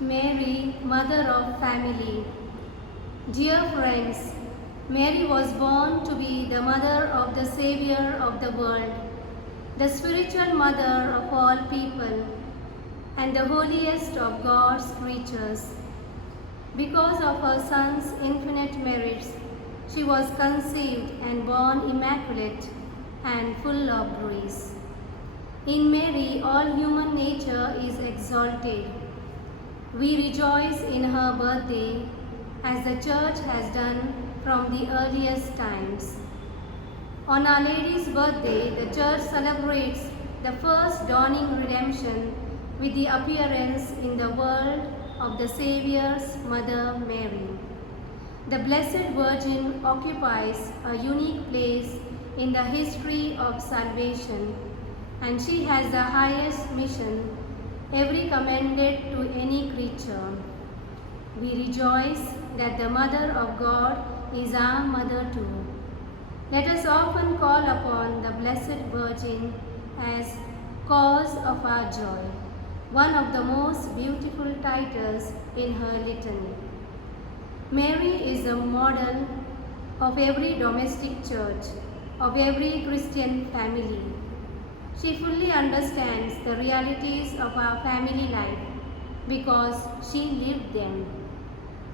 Mary, Mother of Family. Dear friends, Mary was born to be the mother of the Savior of the world, the spiritual mother of all people, and the holiest of God's creatures. Because of her Son's infinite merits, she was conceived and born immaculate and full of grace. In Mary, all human nature is exalted. We rejoice in her birthday as the Church has done from the earliest times. On Our Lady's birthday, the Church celebrates the first dawning redemption with the appearance in the world of the Saviour's Mother Mary. The Blessed Virgin occupies a unique place in the history of salvation, and she has the highest mission ever commended to any creature. We rejoice that the Mother of God is our mother too. Let us often call upon the Blessed Virgin as cause of our joy, one of the most beautiful titles in her litany. Mary is a model of every domestic church, of every Christian family. She fully understands the realities of our family life because she lived them.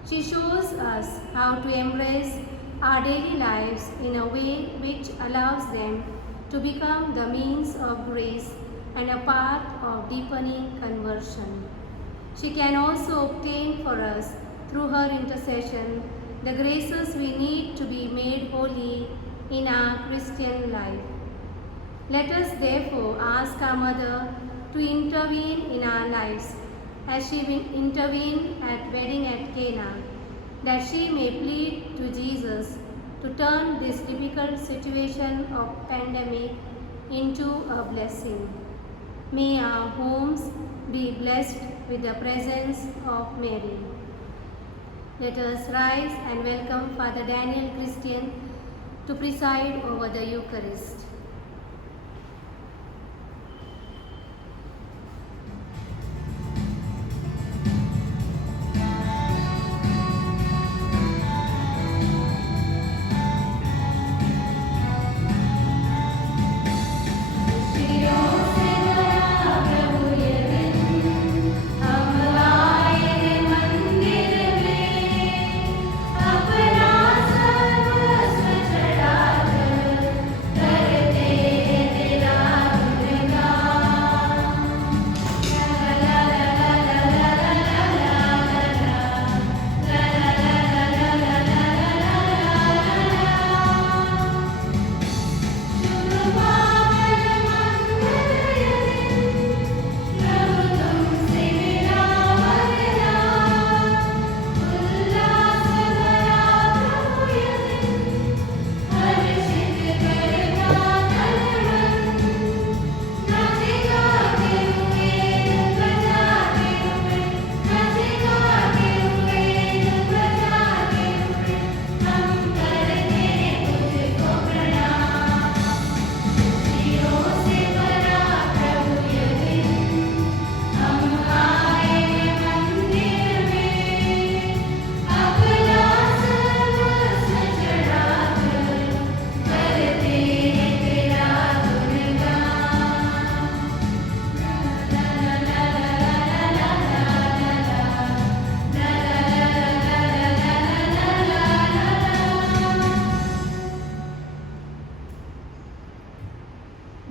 She shows us how to embrace our daily lives in a way which allows them to become the means of grace and a path of deepening conversion. She can also obtain for us, through her intercession, the graces we need to be made holy in our Christian life. Let us therefore ask our Mother to intervene in our lives as she intervened at wedding at Cana, that she may plead to Jesus to turn this difficult situation of pandemic into a blessing. May our homes be blessed with the presence of Mary. Let us rise and welcome Father Daniel Christian to preside over the Eucharist.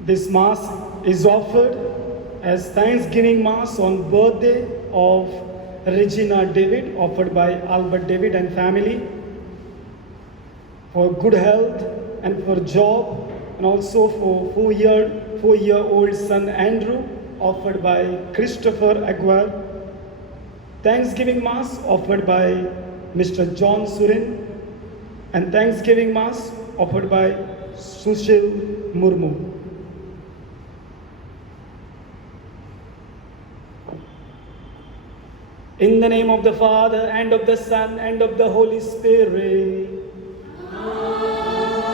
This Mass is offered as Thanksgiving Mass on birthday of Regina David, offered by Albert David and family, for good health and for job, and also for four-year-old son Andrew, offered by Christopher Aguirre. Thanksgiving Mass offered by Mr. John Surin, and Thanksgiving Mass offered by Sushil Murmu. In the name of the Father, and of the Son, and of the Holy Spirit. Amen.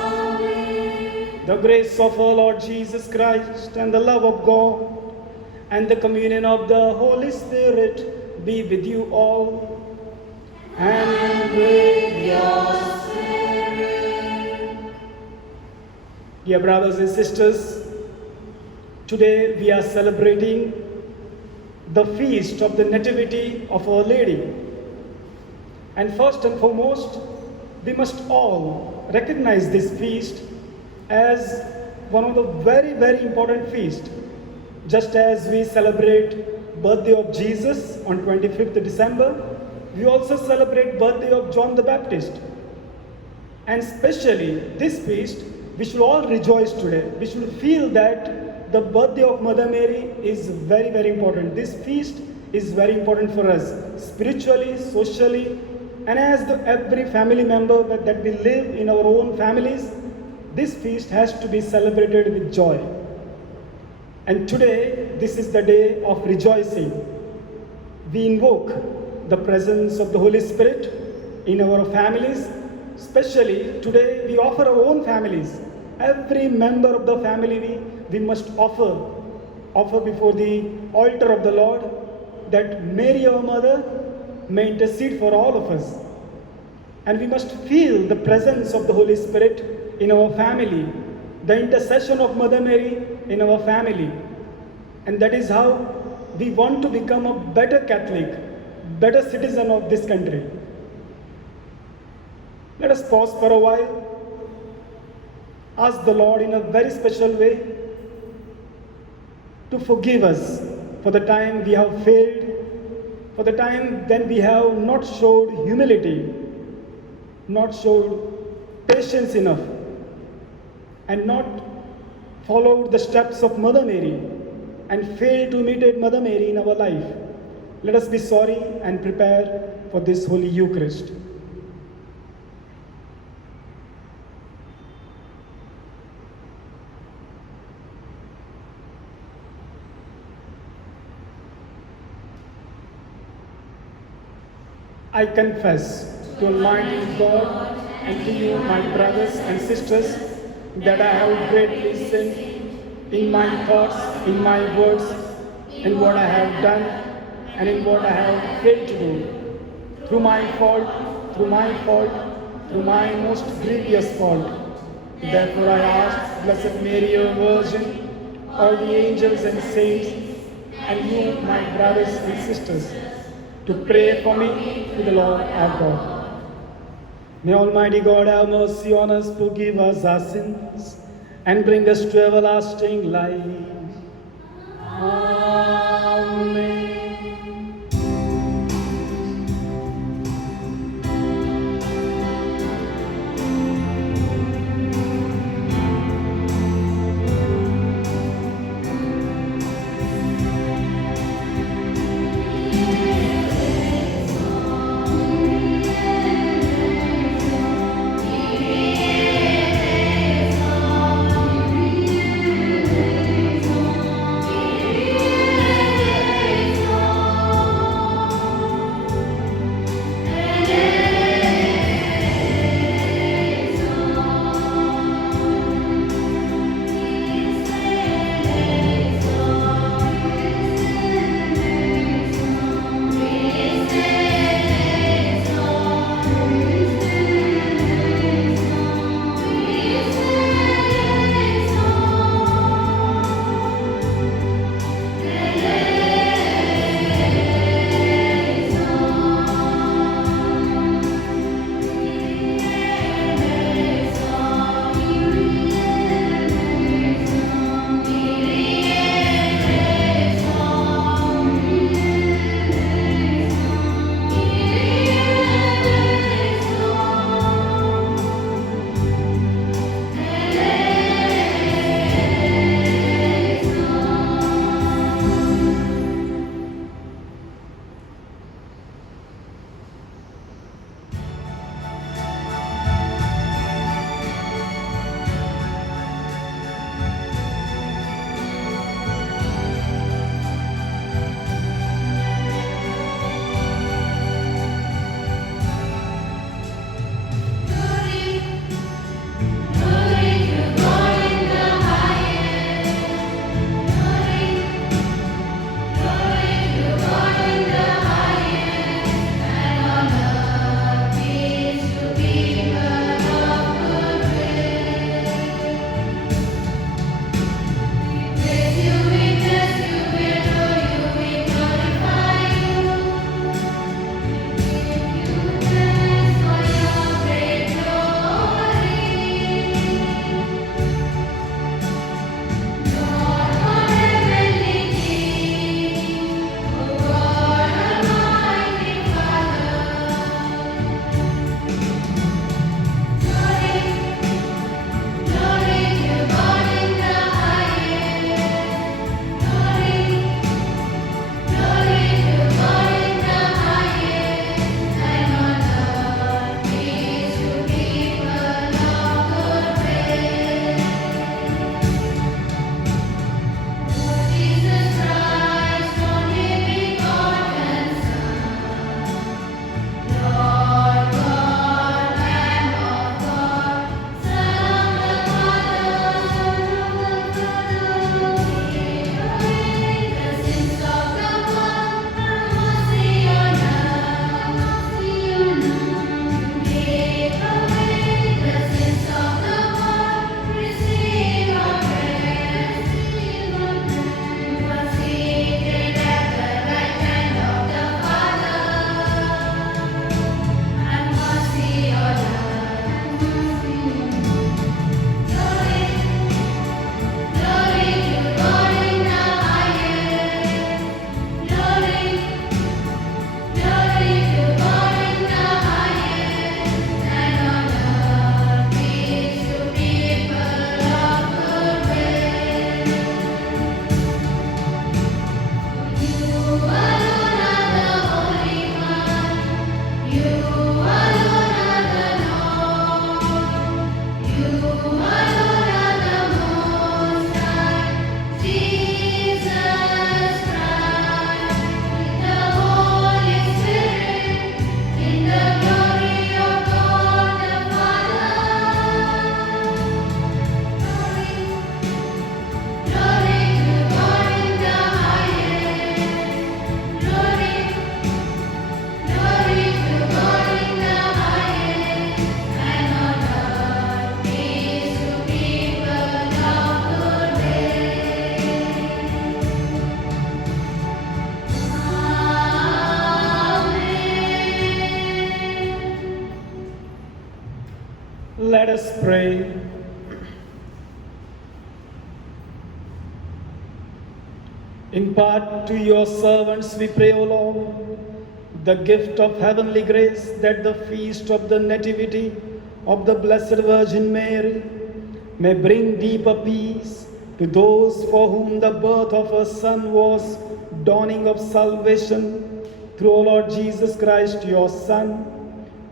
The grace of our Lord Jesus Christ, and the love of God, and the communion of the Holy Spirit be with you all and with your spirit. Dear brothers and sisters, today we are celebrating the feast of the Nativity of Our Lady. And first and foremost, we must all recognize this feast as one of the very, very important feasts. Just as we celebrate birthday of Jesus on 25th December, we also celebrate birthday of John the Baptist. And especially this feast, we should all rejoice today. We should feel that the birthday of Mother Mary is very, very important. This feast is very important for us, spiritually, socially, and as every family member that we live in our own families, this feast has to be celebrated with joy. And today, this is the day of rejoicing. We invoke the presence of the Holy Spirit in our families. Especially today, we offer our own families. Every member of the family we must offer before the altar of the Lord, that Mary, our mother, may intercede for all of us. And we must feel the presence of the Holy Spirit in our family, the intercession of Mother Mary in our family. And that is how we want to become a better Catholic, better citizen of this country. Let us pause for a while, ask the Lord in a very special way to forgive us for the time we have failed, for the time when we have not showed humility, not showed patience enough, and not followed the steps of Mother Mary and failed to imitate Mother Mary in our life. Let us be sorry and prepare for this Holy Eucharist. I confess to Almighty God and to you, my brothers and sisters, that I have greatly sinned in my thoughts, in my words, in what I have done, and in what I have failed to do. Through my fault, through my most grievous fault. Therefore I ask Blessed Mary, O Virgin, all the angels and saints, and you, my brothers and sisters, to pray for me to the Lord our God. May Almighty God have mercy on us, forgive us our sins, and bring us to everlasting life. Amen. let us pray. Impart to your servants, we pray, O Lord, the gift of heavenly grace, that the feast of the Nativity of the Blessed Virgin Mary may bring deeper peace to those for whom the birth of her Son was dawning of salvation, through O Lord Jesus Christ, your Son,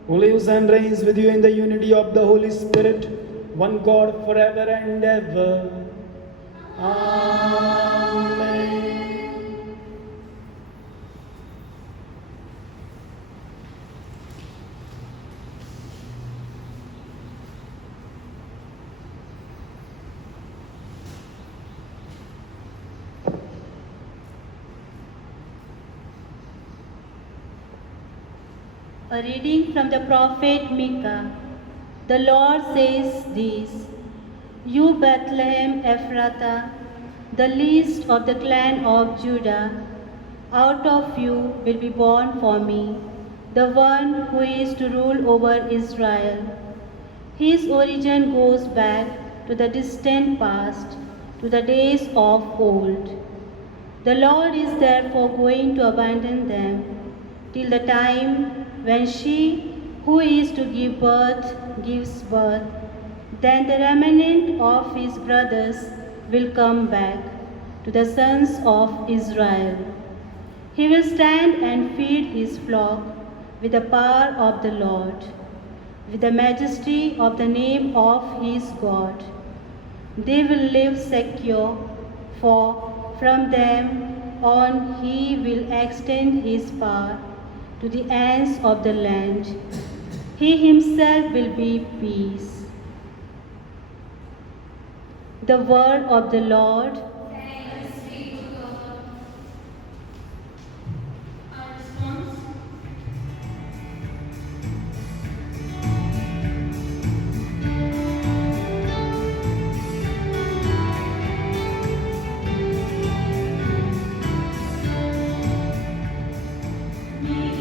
who lives and reigns with you in the unity of the Holy Spirit, one God forever and ever. Amen. A reading from the prophet Micah. The Lord says this: You Bethlehem Ephrathah, the least of the clan of Judah, out of you will be born for me the one who is to rule over Israel. His origin goes back to the distant past, to the days of old. The Lord is therefore going to abandon them till the time when she who is to give birth gives birth. Then the remnant of his brothers will come back to the sons of Israel. He will stand and feed his flock with the power of the Lord, with the majesty of the name of his God. They will live secure, for from them on he will extend his power to the ends of the land. He himself will be peace. The word of the Lord. Thanks be to God. Our response. Thank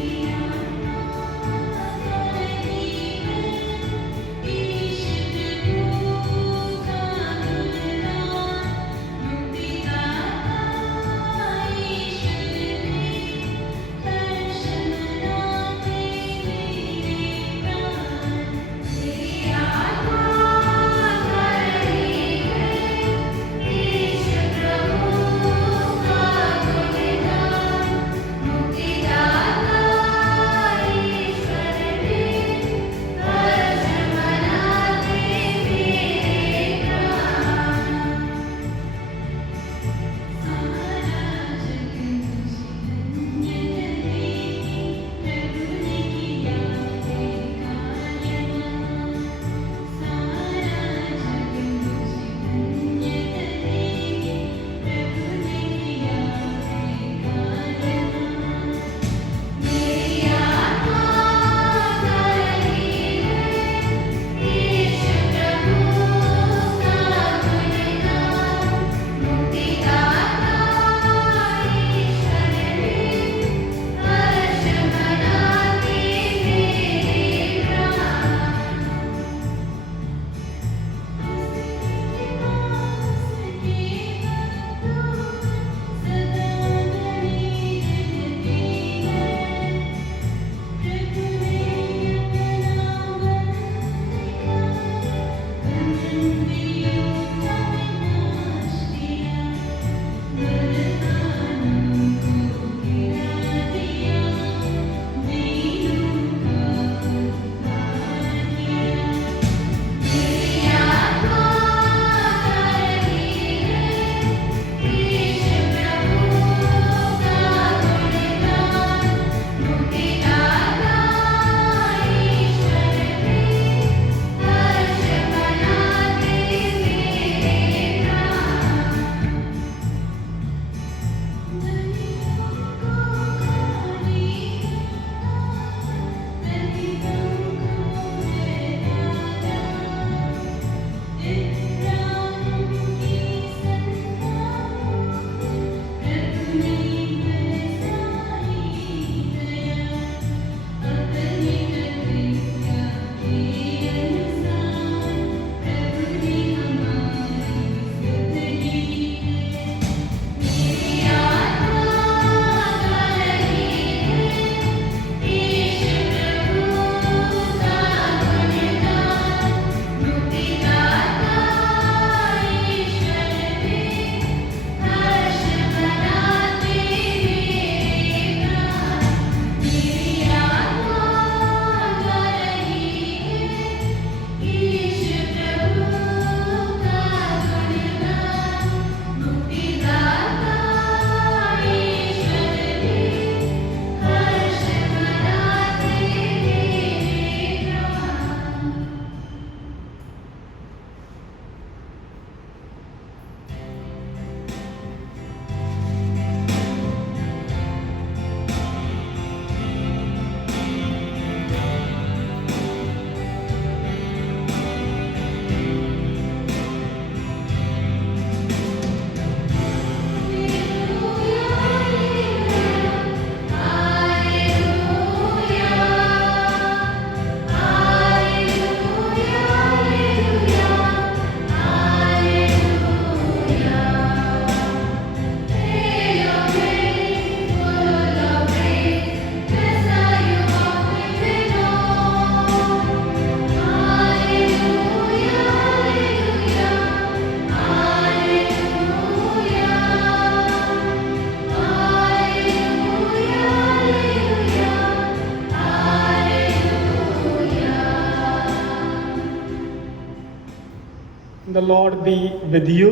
Lord be with you.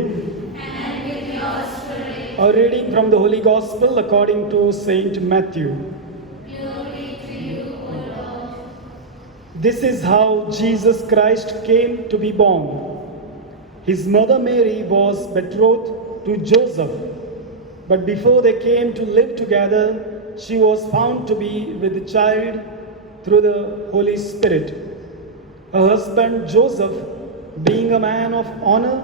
And with your spirit. A reading from the Holy Gospel according to Saint Matthew. Glory to you, O Lord. This is how Jesus Christ came to be born. His mother Mary was betrothed to Joseph, but before they came to live together, she was found to be with child through the Holy Spirit. Her husband Joseph, being a man of honor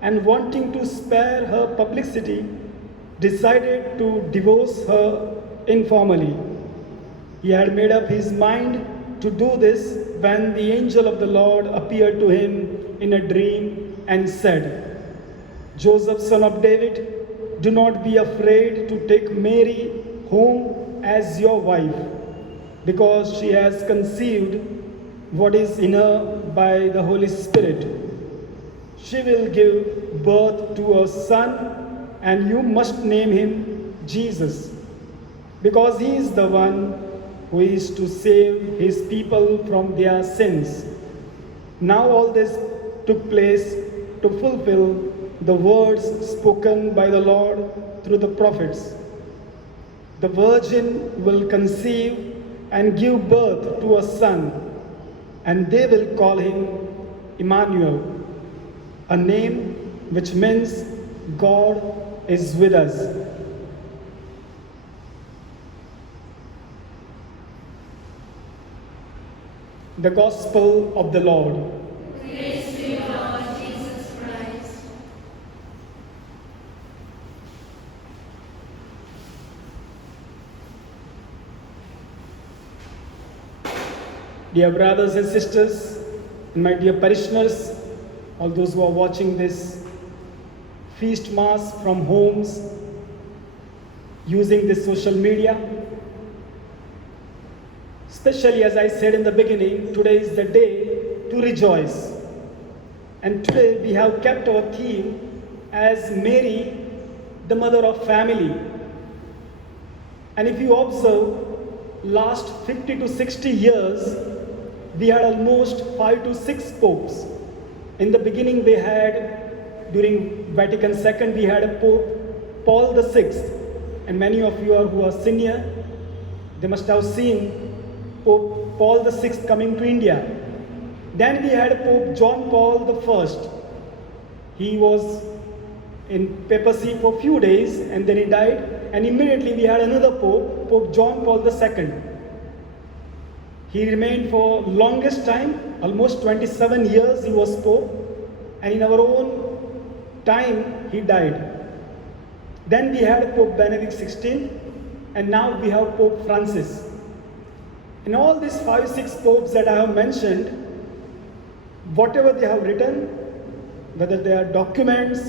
and wanting to spare her publicity, decided to divorce her informally. He had made up his mind to do this when the angel of the Lord appeared to him in a dream and said, Joseph, son of David, do not be afraid to take Mary home as your wife, because she has conceived what is in her by the Holy Spirit. She will give birth to a son, and you must name him Jesus, because he is the one who is to save his people from their sins. Now all this took place to fulfill the words spoken by the Lord through the prophets. The virgin will conceive and give birth to a son, and they will call him Emmanuel, a name which means God is with us. The Gospel of the Lord. Praise to you, Lord Jesus Christ. Dear brothers and sisters, and my dear parishioners, all those who are watching this feast mass from homes using this social media, especially as I said in the beginning, today is the day to rejoice. And today we have kept our theme as Mary, the mother of family. And if you observe, last 50 to 60 years, we had almost 5 to 6 popes. In the beginning we had, during Vatican II, we had a Pope Paul VI. And many of you who are senior, they must have seen Pope Paul VI coming to India. Then we had Pope John Paul I. He was in papacy for a few days and then he died. And immediately we had another Pope, Pope John Paul II. He remained for longest time, almost 27 years he was Pope. And in our own time, he died. Then we had Pope Benedict XVI, and now we have Pope Francis. In all these 5-6 popes that I have mentioned, whatever they have written, whether they are documents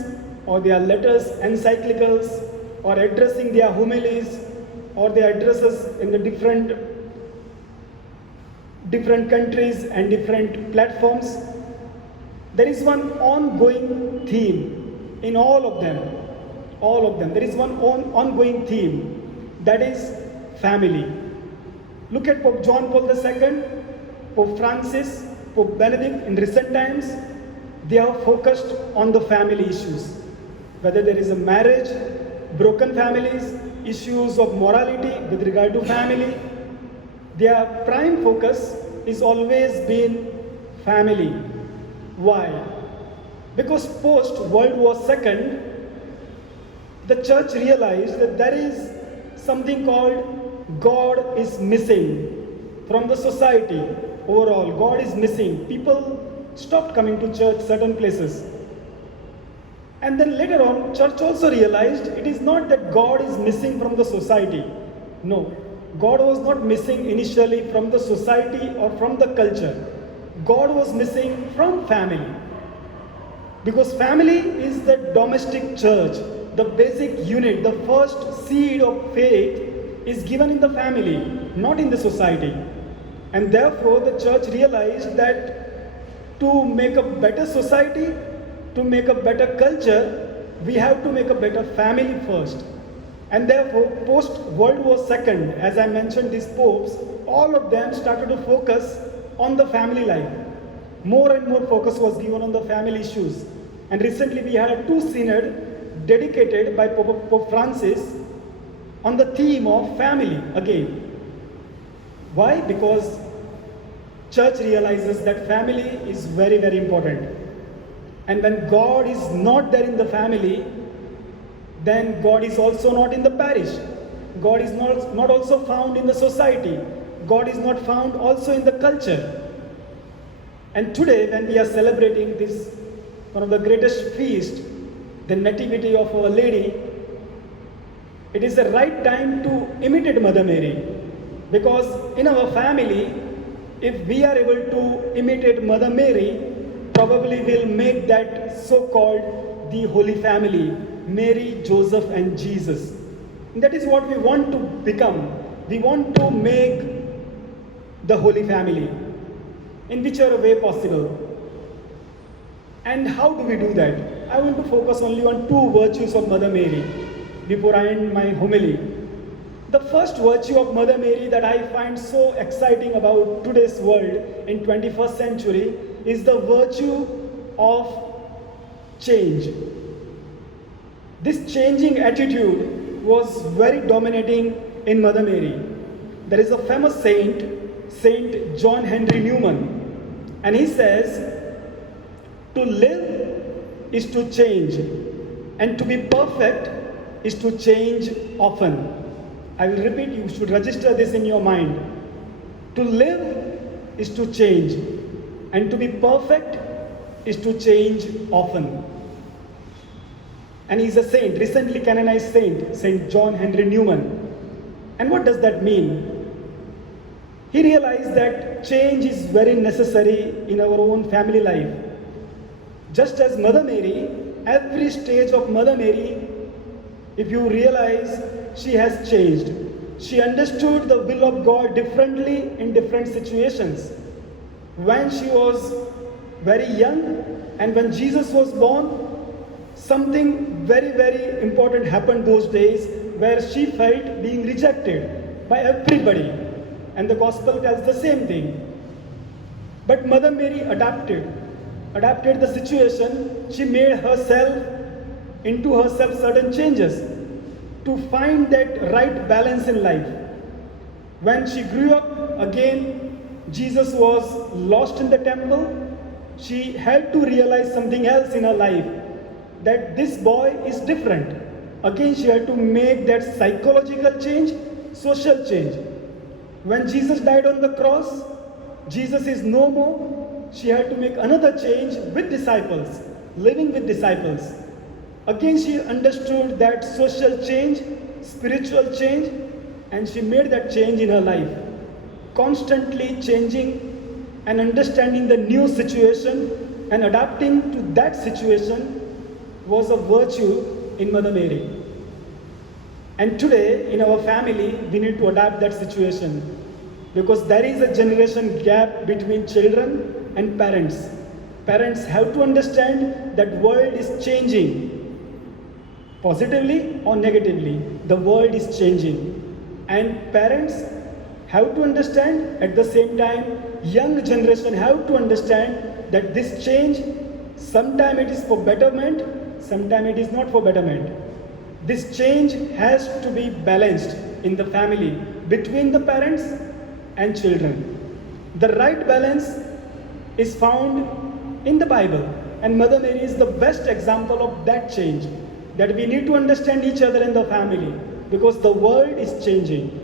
or they are letters, encyclicals, or addressing their homilies, or their addresses in the different countries and different platforms, there is one ongoing theme in all of them. All of them. There is one ongoing theme, that is family. Look at Pope John Paul II, Pope Francis, Pope Benedict. In recent times, they are focused on the family issues. Whether there is a marriage, broken families, issues of morality with regard to family, their prime focus is always been family. Why? Because post World War II, the church realized that there is something called God is missing from the society. Overall, God is missing. People stopped coming to church certain places. And then later on, church also realized it is not that God is missing from the society. No, God was not missing initially from the society or from the culture. God was missing from family. Because family is the domestic church, the basic unit, the first seed of faith is given in the family, not in the society. And therefore the church realized that to make a better society, to make a better culture, we have to make a better family first. And therefore, post World War II, as I mentioned, these popes, all of them started to focus on the family life. More and more focus was given on the family issues. And recently we had two synod dedicated by Pope Francis on the theme of family again. Why? Because church realizes that family is very, very important. And when God is not there in the family, then God is also not in the parish. God is not also found in the society. God is not found also in the culture. And today, when we are celebrating this, one of the greatest feast, the Nativity of Our Lady, it is the right time to imitate Mother Mary. Because in our family, if we are able to imitate Mother Mary, probably we'll make that so-called the Holy Family, Mary, Joseph and Jesus. And that is what we want to become. We want to make the Holy Family in whichever way possible. And how do we do that? I want to focus only on two virtues of Mother Mary before I end my homily. The first virtue of Mother Mary that I find so exciting about today's world in 21st century is the virtue of change. This changing attitude was very dominating in Mother Mary. There is a famous saint, Saint John Henry Newman, and he says, to live is to change, and to be perfect is to change often. I will repeat, you should register this in your mind. To live is to change, and to be perfect is to change often. And he's a saint, recently canonized saint, Saint John Henry Newman. And what does that mean? He realized that change is very necessary in our own family life. Just as Mother Mary, every stage of Mother Mary, if you realize, she has changed. She understood the will of God differently in different situations. When she was very young and when Jesus was born, something very, very important happened those days where she felt being rejected by everybody. And the gospel tells the same thing. But Mother Mary adapted the situation. She made herself into herself certain changes to find that right balance in life. When she grew up again, Jesus was lost in the temple. She had to realize something else in her life, that this boy is different. Again, she had to make that psychological change, social change. When Jesus died on the cross, Jesus is no more. She had to make another change with disciples, living with disciples. Again, she understood that social change, spiritual change, and she made that change in her life. Constantly changing and understanding the new situation and adapting to that situation was a virtue in Mother Mary. And today, in our family, we need to adapt that situation because there is a generation gap between children and parents. Parents have to understand that world is changing. Positively or negatively, the world is changing. And parents have to understand, at the same time, young generation have to understand that this change, sometime it is for betterment, sometime it is not for betterment. This change has to be balanced in the family between the parents and children. The right balance is found in the Bible, and Mother Mary is the best example of that change, that we need to understand each other in the family because the world is changing.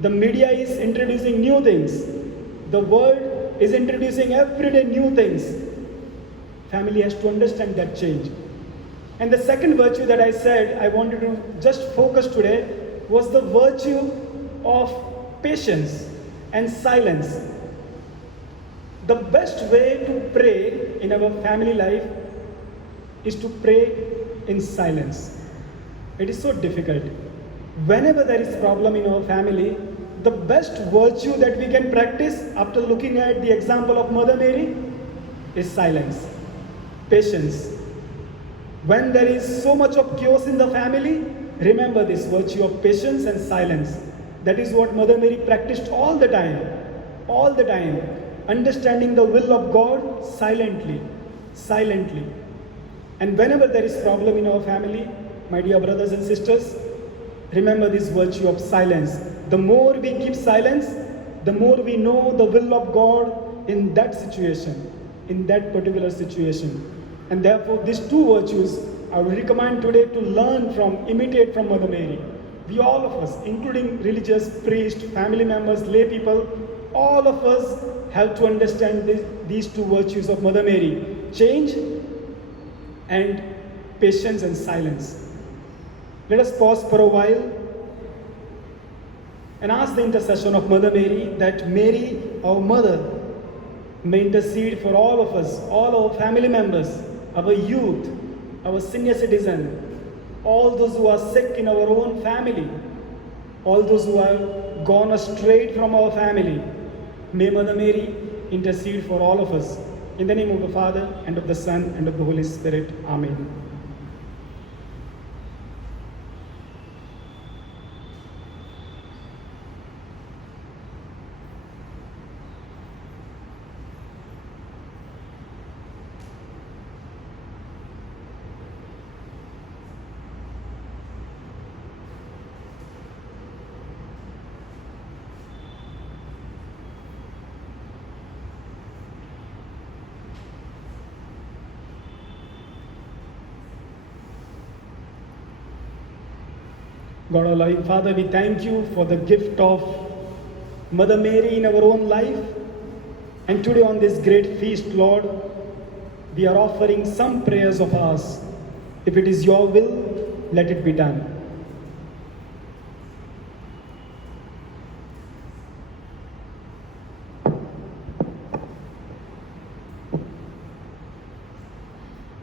The media is introducing new things. The world is introducing everyday new things. Family has to understand that change. And the second virtue that I said I wanted to just focus today was the virtue of patience and silence. The best way to pray in our family life is to pray in silence. It is so difficult. Whenever there is problem in our family, the best virtue that we can practice after looking at the example of Mother Mary is silence, patience. When there is so much of chaos in the family, remember this virtue of patience and silence. That is what Mother Mary practiced all the time, understanding the will of God silently. And whenever there is problem in our family, my dear brothers and sisters, remember this virtue of silence. The more we keep silence, the more we know the will of God in that situation, in that particular situation. And therefore, these two virtues I would recommend today to learn from, imitate from Mother Mary. We all of us, including religious, priests, family members, lay people, all of us have to understand these two virtues of Mother Mary: change and patience and silence. Let us pause for a while and ask the intercession of Mother Mary that Mary, our Mother, may intercede for all of us, all our family members, our youth, our senior citizen, all those who are sick in our own family, all those who have gone astray from our family. May Mother Mary intercede for all of us. In the name of the Father, and of the Son, and of the Holy Spirit. Amen. God our loving Father, we thank you for the gift of Mother Mary in our own life. And today on this great feast, Lord, we are offering some prayers of ours. If it is your will, let it be done.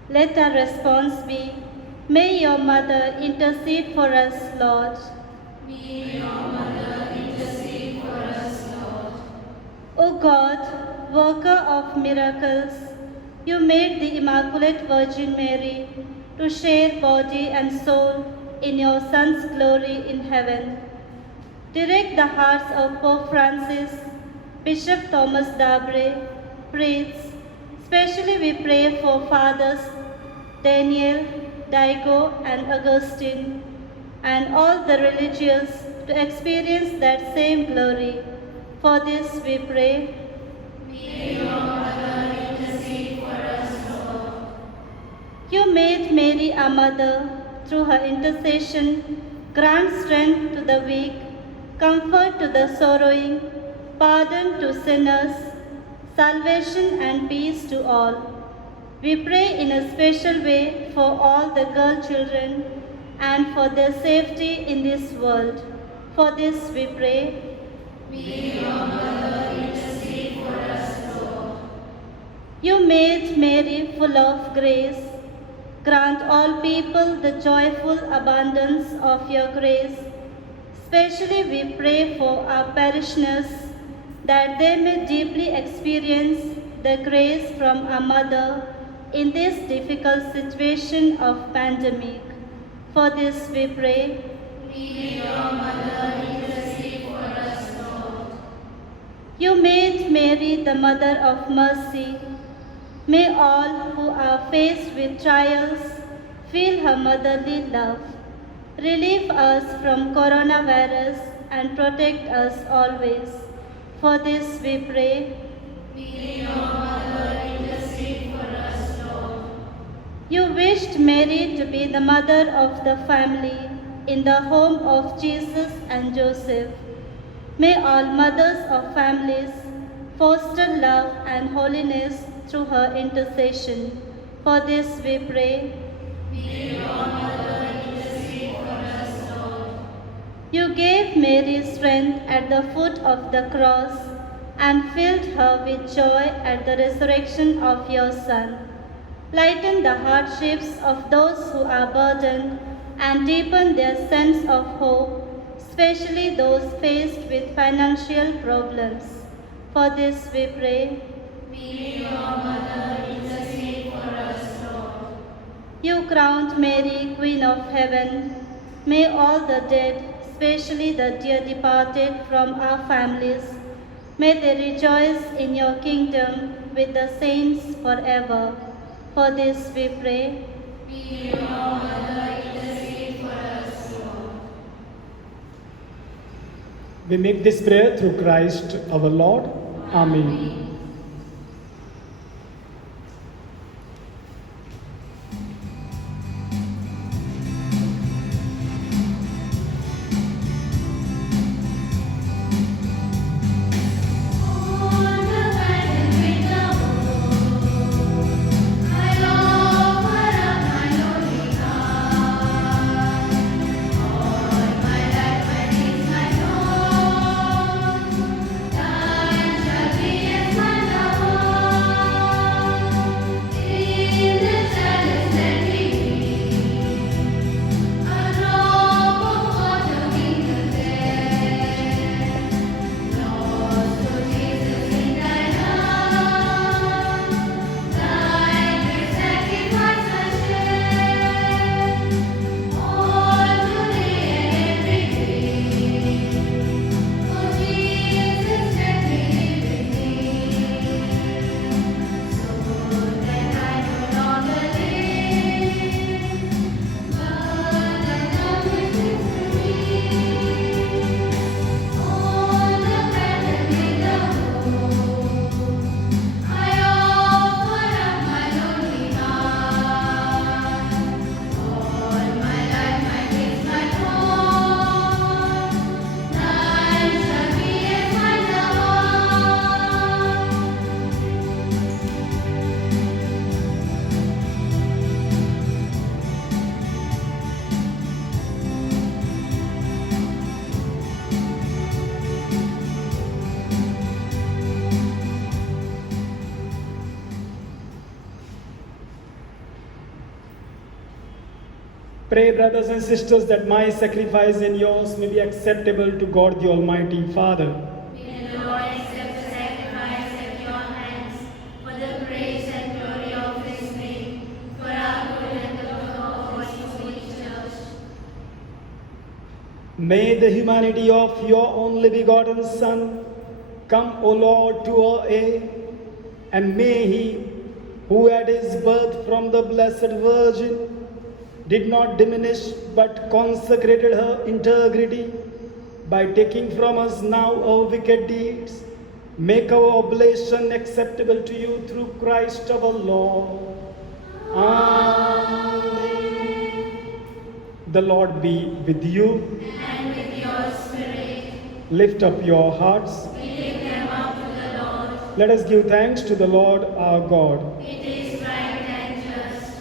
Let our response be, may your mother intercede for us, Lord. May your mother intercede for us, Lord. O God, worker of miracles, you made the Immaculate Virgin Mary to share body and soul in your Son's glory in heaven. Direct the hearts of Pope Francis, Bishop Thomas D'Abre, priests. Especially we pray for Fathers Daniel, Daigo, and Augustine, and all the religious to experience that same glory. For this we pray. May your mother intercede for us, Lord. You made Mary a mother. Through her intercession, grant strength to the weak, comfort to the sorrowing, pardon to sinners, salvation and peace to all. We pray in a special way for all the girl children and for their safety in this world. For this we pray. May your mother intercede for us, Lord. You made Mary full of grace. Grant all people the joyful abundance of your grace. Especially we pray for our parishioners, that they may deeply experience the grace from our Mother in this difficult situation of pandemic. For this we pray. May your mother intercede for us, Lord. You made Mary the Mother of Mercy. May all who are faced with trials feel her motherly love. Relieve us from coronavirus and protect us always. For this we pray. May your mother intercede for us, Lord. You wished Mary to be the mother of the family in the home of Jesus and Joseph. May all mothers of families foster love and holiness through her intercession. For this we pray. May your mother intercede for us, Lord. You gave Mary strength at the foot of the cross and filled her with joy at the resurrection of your Son. Lighten the hardships of those who are burdened and deepen their sense of hope, especially those faced with financial problems. For this we pray. May your mother intercede for us, Lord. You crowned Mary, Queen of Heaven. May all the dead, especially the dear departed from our families, may they rejoice in your kingdom with the saints forever. For this we pray. We make this prayer through Christ our Lord. Amen. Pray, brothers and sisters, that my sacrifice and yours may be acceptable to God the Almighty Father. May the Lord accept the sacrifice at your hands for the praise and glory of His name, for our good and the good of His holy church. May the humanity of your only begotten Son come, O Lord, to our aid, and may He, who at His birth from the Blessed Virgin did not diminish but consecrated her integrity by taking from us now our wicked deeds, make our oblation acceptable to you through Christ our Lord. Amen. The Lord be with you. And with your spirit, Lift up your hearts. we lift them up to the Lord. Let us give thanks to the Lord our God. It is right and just.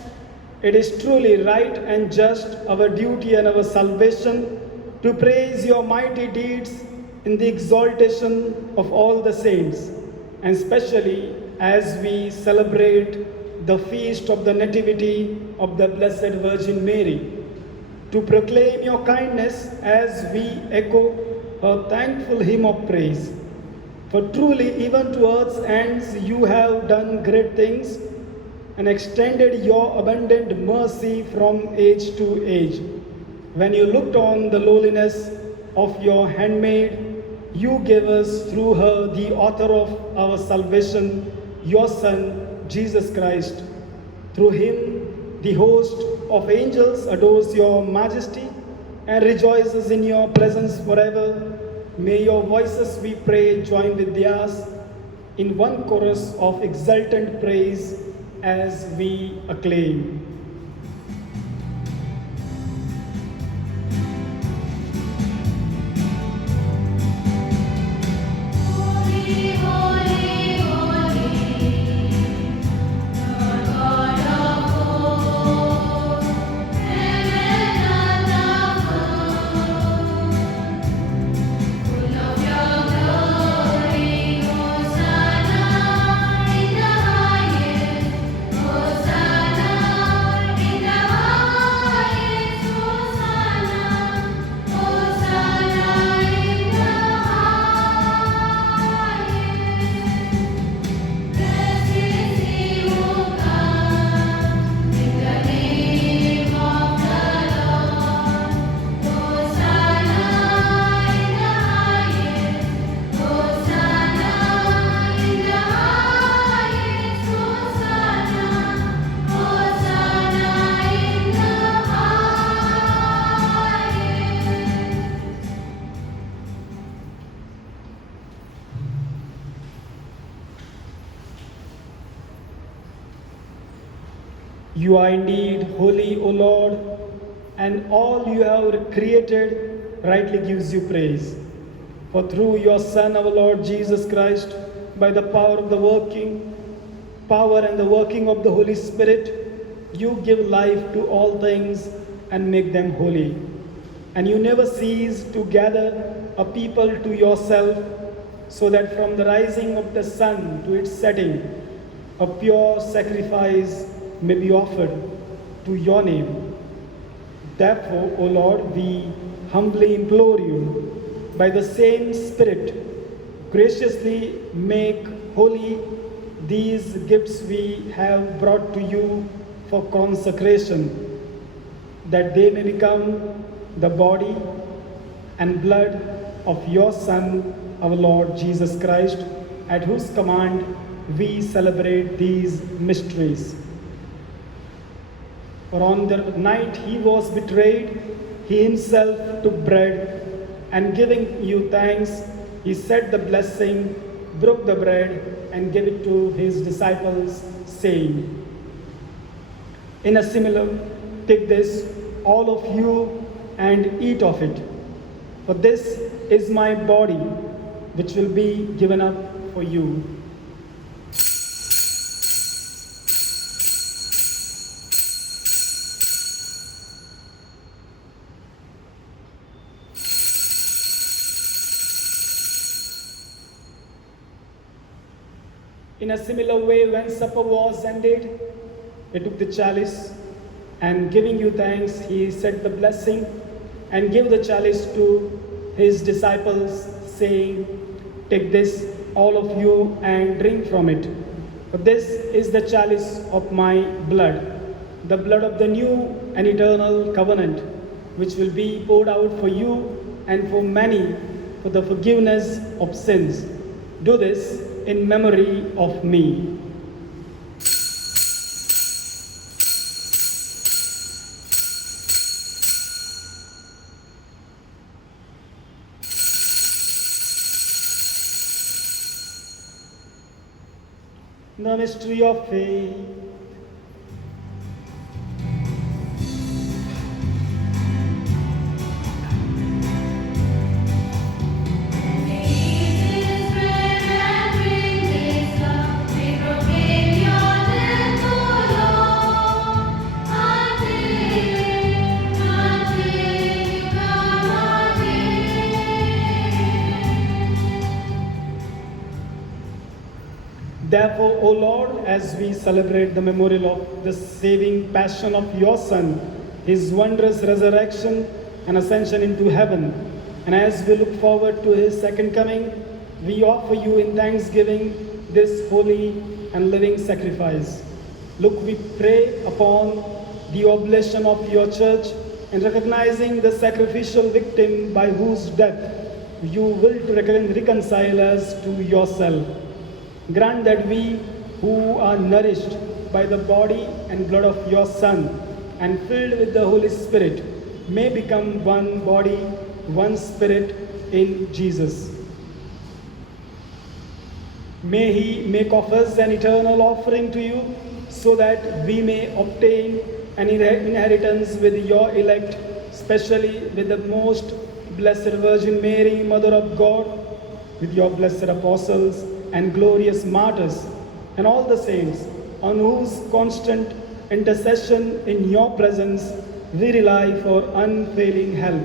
It is truly right and just, our duty and our salvation, to praise your mighty deeds in the exaltation of all the saints, and especially as we celebrate the feast of the Nativity of the Blessed Virgin Mary, to proclaim your kindness as we echo her thankful hymn of praise. For truly, even to earth's ends, you have done great things and extended your abundant mercy from age to age. When you looked on the lowliness of your handmaid, you gave us through her the author of our salvation, your Son, Jesus Christ. Through him, the host of angels adores your majesty and rejoices in your presence forever. May your voices, we pray, join with theirs in one chorus of exultant praise as we acclaim. Holy, holy, holy, Lord God of hosts, heaven and earth, full of your glory. Hosanna in the highest, Hosanna You are indeed holy, O Lord, and all you have created rightly gives you praise. For through your Son, our Lord Jesus Christ, by the power and the working of the Holy Spirit, you give life to all things and make them holy. And you never cease to gather a people to yourself, so that from the rising of the sun to its setting, a pure sacrifice may be offered to your name. Therefore, O Lord, we humbly implore you, by the same Spirit, graciously make holy these gifts we have brought to you for consecration, that they may become the body and blood of your Son, our Lord Jesus Christ, at whose command we celebrate these mysteries. For on the night he was betrayed, he himself took bread, and giving you thanks, he said the blessing, broke the bread, and gave it to his disciples, saying, "In a similar, take this, all of you, and eat of it. For this is my body, which will be given up for you." In a similar way, when supper was ended, he took the chalice, and giving you thanks, he said the blessing, and gave the chalice to his disciples, saying, "Take this, all of you, and drink from it. For this is the chalice of my blood, the blood of the new and eternal covenant, which will be poured out for you and for many for the forgiveness of sins. Do this in memory of me." The mystery of faith. Therefore, O Lord, as we celebrate the memorial of the saving passion of your Son, his wondrous resurrection and ascension into heaven, and as we look forward to his second coming, we offer you in thanksgiving this holy and living sacrifice. Look, we pray upon the oblation of your church, and recognizing the sacrificial victim by whose death you will reconcile us to yourself. Grant that we who are nourished by the body and blood of your Son and filled with the Holy Spirit may become one body, one spirit in Jesus. May he make of us an eternal offering to you, so that we may obtain an inheritance with your elect, especially with the most blessed Virgin Mary, Mother of God, with your blessed apostles and glorious martyrs, and all the saints, on whose constant intercession in your presence we rely for unfailing help.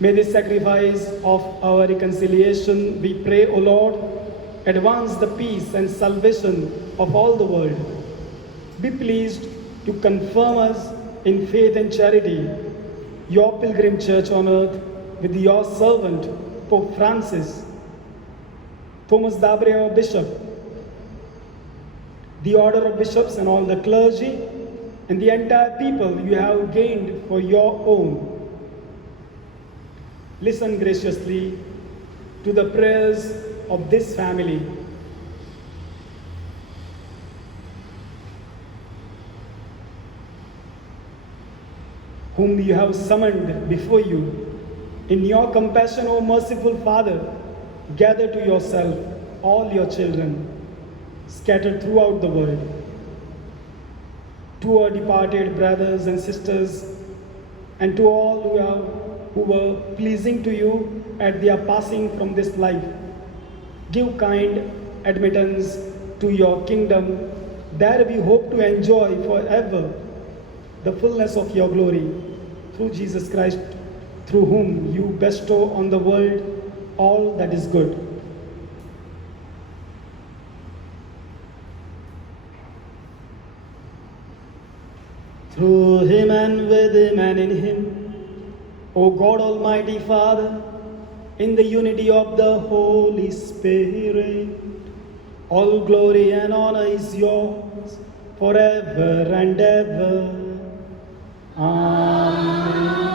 May this sacrifice of our reconciliation, we pray, O Lord, advance the peace and salvation of all the world. Be pleased to confirm us in faith and charity, your pilgrim church on earth, with your servant, Pope Francis, Thomas Dabre, our bishop, the order of bishops and all the clergy, and the entire people you have gained for your own. Listen graciously to the prayers of this family. Whom you have summoned before you. In your compassion, O merciful Father, gather to yourself all your children scattered throughout the world. to our departed brothers and sisters, and to all who were pleasing to you at their passing from this life. Give kind admittance to your kingdom. There we hope to enjoy forever the fullness of your glory. Through Jesus Christ, through whom you bestow on the world all that is good. Through him and with him and in him, O God Almighty Father, in the unity of the Holy Spirit, all glory and honor is yours forever and ever. Amen.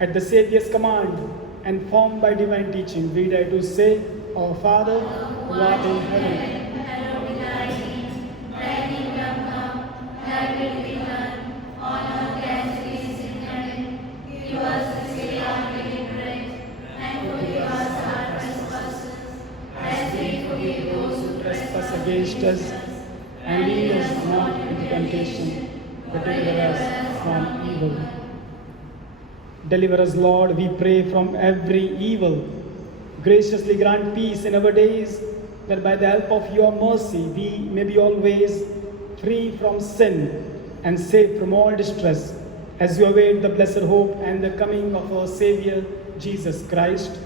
At the Saviour's command and formed by divine teaching, we dare to say, Our Father, who art in heaven, trespass against us, and lead us not into temptation, but deliver us from evil. Deliver us, Lord, we pray, from every evil. Graciously grant peace in our days, that by the help of your mercy we may be always free from sin and safe from all distress, as we await the blessed hope and the coming of our Saviour, Jesus Christ.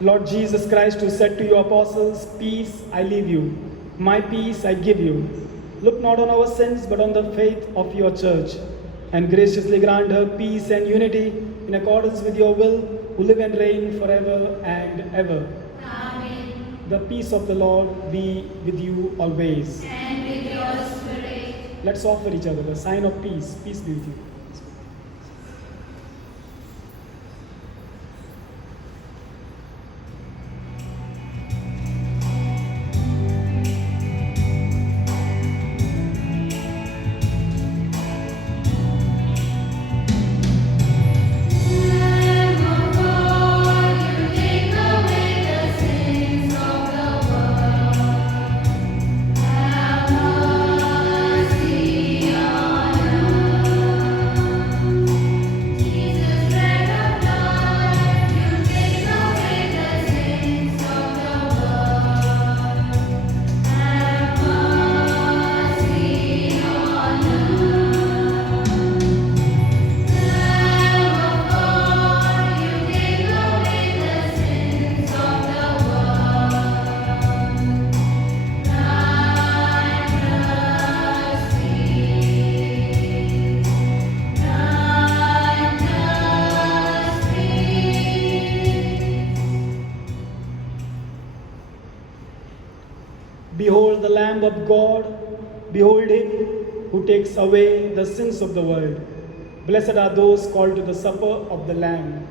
Lord Jesus Christ, who said to your apostles, Peace I leave you, my peace I give you. Look not on our sins, but on the faith of your church, and graciously grant her peace and unity in accordance with your will, who live and reign forever and ever. Amen. The peace of the Lord be with you always. And with your spirit. Let's offer each other the sign of peace. Peace be with you. Behold the Lamb of God, behold him who takes away the sins of the world. Blessed are those called to the supper of the Lamb.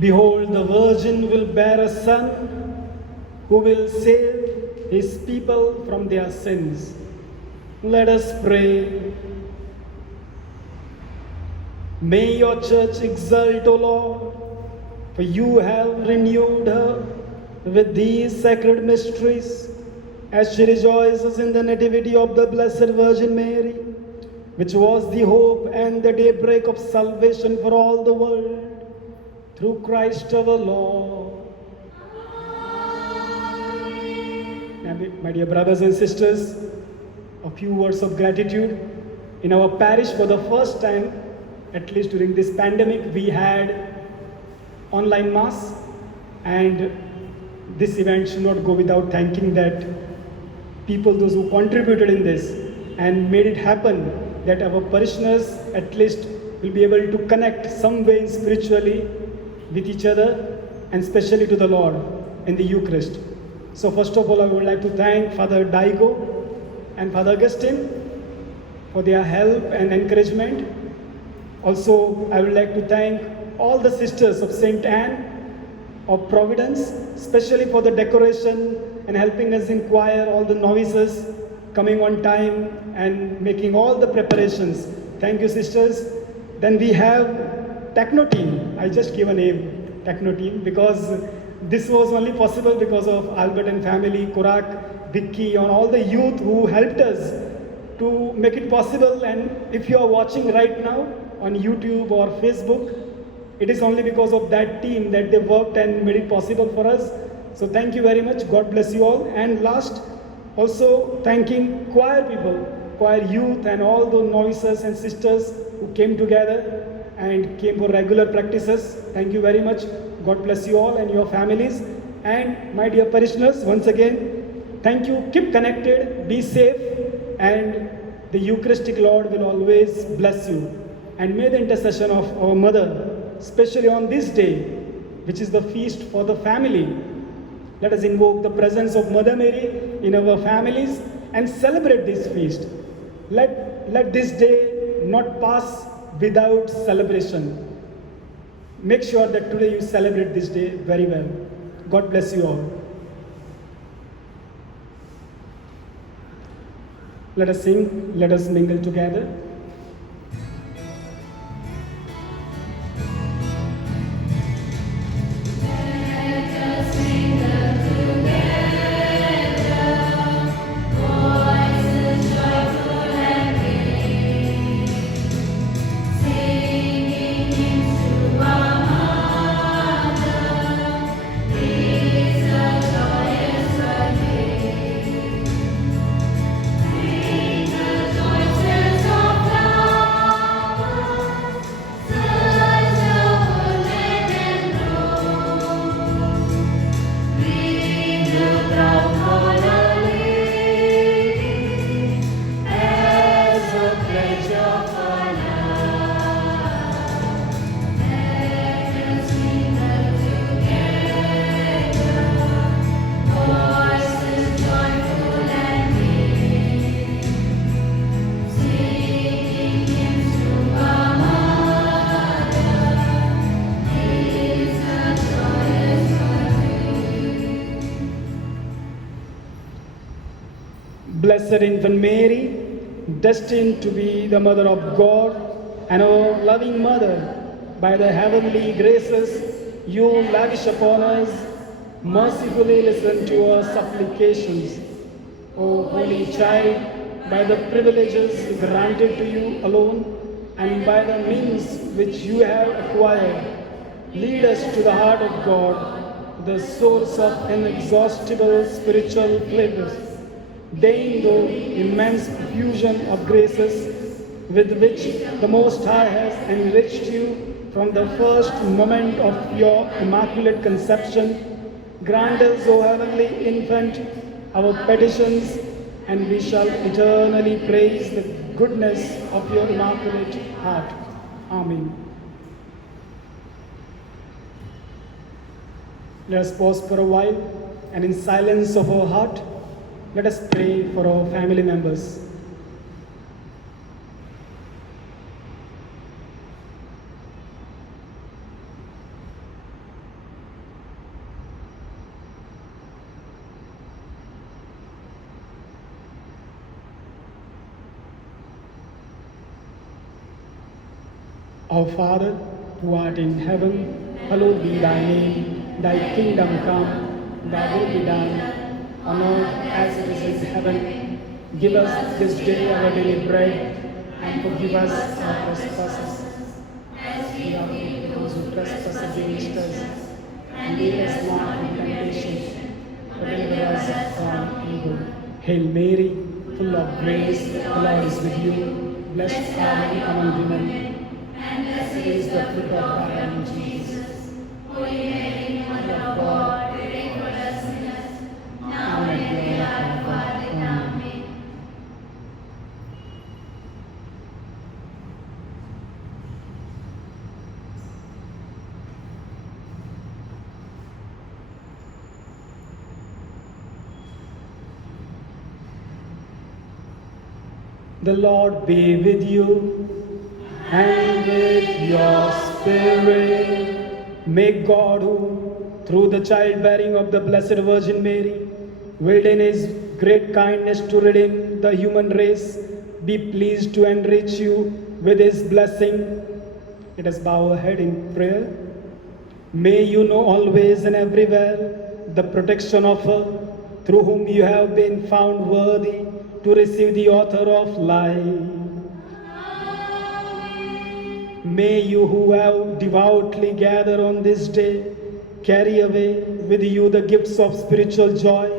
Behold, the virgin will bear a son who will save his people from their sins. Let us pray. May your church exult, O Lord, for you have renewed her with these sacred mysteries, as she rejoices in the nativity of the Blessed Virgin Mary, which was the hope and the daybreak of salvation for all the world. Through Christ our Lord. Now, my dear brothers and sisters, a few words of gratitude. In our parish, for the first time, at least during this pandemic, we had online mass, and this event should not go without thanking that people, those who contributed in this and made it happen, that our parishioners at least will be able to connect some way spiritually with each other and especially to the Lord in the Eucharist. So first of all, I would like to thank Father Daigo and Father Augustine for their help and encouragement. Also, I would like to thank all the sisters of St. Anne of Providence, especially for the decoration and helping us inquire all the novices, coming on time and making all the preparations. Thank you, sisters. Then we have Techno Team. I just give a name, Techno Team, because this was only possible because of Albert and family, Kurak, Vicky, and all the youth who helped us to make it possible. And if you are watching right now on YouTube or Facebook, it is only because of that team that they worked and made it possible for us. So thank you very much. God bless you all. And last, also thanking choir people, choir youth and all the novices and sisters who came together and came for regular practices. Thank you very much. God bless you all and your families. And my dear parishioners, once again, thank you. Keep connected, be safe, and the Eucharistic Lord will always bless you. And may the intercession of our Mother, especially on this day, which is the feast for the family, let us invoke the presence of Mother Mary in our families and celebrate this feast. Let this day not pass without celebration. Make sure that today you celebrate this day very well. God bless you all. Let us sing, let us mingle together. Blessed Infant Mary, destined to be the Mother of God and our loving Mother, by the heavenly graces you lavish upon us, mercifully listen to our supplications. O Holy Child, by the privileges granted to you alone and by the means which you have acquired, lead us to the heart of God, the source of inexhaustible spiritual pleasures. Deign the immense profusion of graces with which the Most High has enriched you from the first moment of your immaculate conception. Grant us, O heavenly infant, our petitions, and we shall eternally praise the goodness of your immaculate heart. Amen. Let us pause for a while, and in silence of our heart, let us pray for our family members. Our Father, who art in heaven, hallowed be thy name. Thy kingdom come, thy will be done, on earth as it is in heaven. Give us this day our daily bread, and forgive us our trespasses, as we have forgiven those who trespass against us. And lead us not into temptation, but deliver us from evil. Hail Mary, full of grace, the Lord is with you. Blessed are you among women, and blessed is the fruit of thy womb, Jesus. Holy Mary, Mother of God, pray for us sinners, now and at the hour of our death. Amen. The Lord be with you and with your spirit. May God, who through the childbearing of the Blessed Virgin Mary, willed in his great kindness to redeem the human race, be pleased to enrich you with his blessing. Let us bow our head in prayer. May you know always and everywhere the protection of her, through whom you have been found worthy to receive the author of life. May you who have devoutly gathered on this day carry away with you the gifts of spiritual joy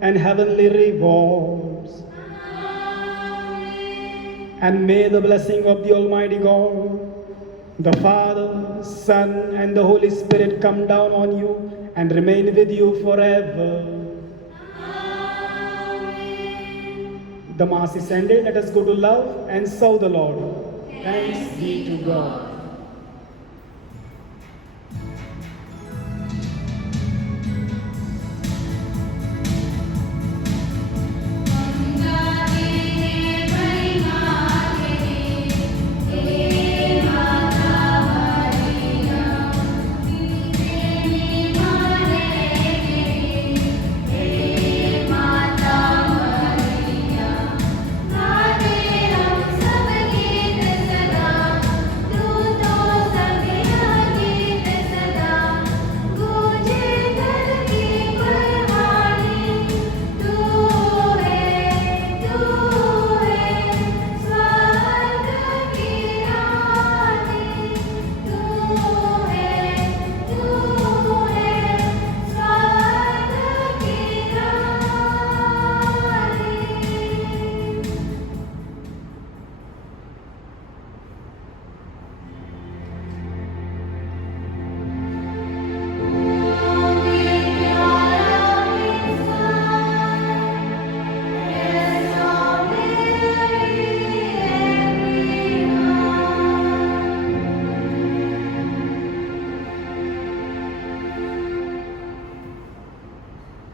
and heavenly rewards. And may the blessing of the Almighty God, the Father, Son, and the Holy Spirit come down on you and remain with you forever. The Mass is ended. Let us go to love and serve the Lord. Thanks be to God.